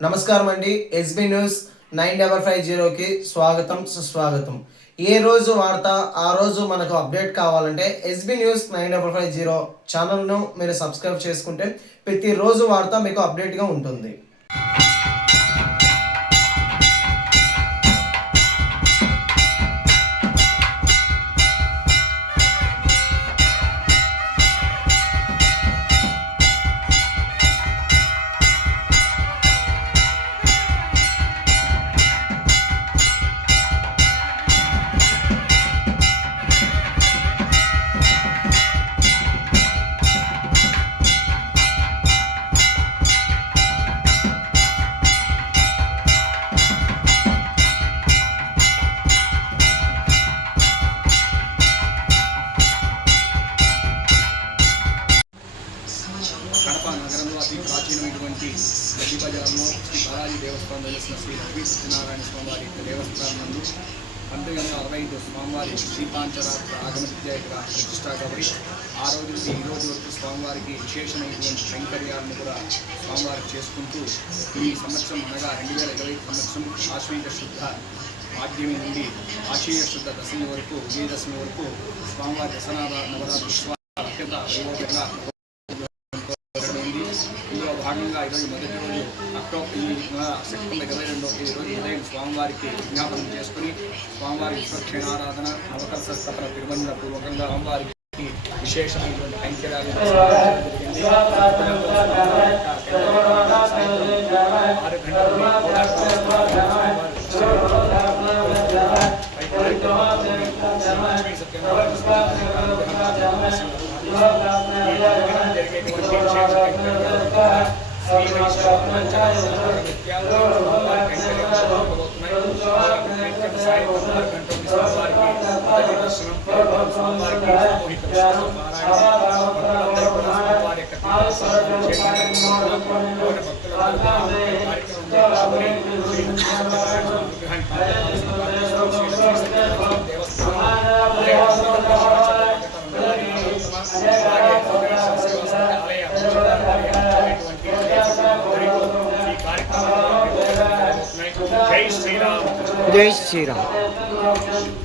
నమస్కారం అండి. SB news 9550కి స్వాగతం సుస్వాగతం. ఏ రోజు వార్త ఆ రోజు మనకు అప్డేట్ కావాలంటే ఎస్బీ న్యూస్ 9550 ఛానల్ను మీరు సబ్స్క్రైబ్ చేసుకుంటే ప్రతిరోజు వార్త మీకు అప్డేట్గా ఉంటుంది. కడప నగరంలో అతి ప్రాచీనమైనటువంటి గడ్డి బజార్లో శ్రీ బాలాజీ దేవస్థానం వెలిసిన శ్రీ లక్ష్మీ సత్యనారాయణ స్వామివారి దేవస్థానం నందు 1965 స్వామివారి శ్రీపాంచరాత్ర ఆగమ విద్యాయకుల ప్రతిష్టా కాబట్టి ఆ రోజు నుండి ఈ రోజు వరకు స్వామివారికి విశేషమైనటువంటి కైంకర్యాలను కూడా స్వామివారికి చేసుకుంటూ ఈ సంవత్సరం అనగా 2025 సంవత్సరం ఆశ్వయుజ శుద్ధ మాధ్యమి నుండి ఆశ్వయుజ శుద్ధ దశమి వరకు విజయదశమి వరకు స్వామివారి దశనాథ నవరాత్రి అత్యంత వైభవంగా ఇందులో భాగంగా ఈరోజు మొదటి రోజు సెప్టెంబర్ 22వ తేదీ రోజు ఉదయం స్వామివారికి విజ్ఞాపనం చేసుకుని స్వామివారి విశ్వక్షేణారాధన నవకల్స స్థపన తిరుమల పూర్వకంగా స్వామివారికి విశేషమైనటువంటి కైంకర్యాలు జరిగింది. జై శ్రీరామ్.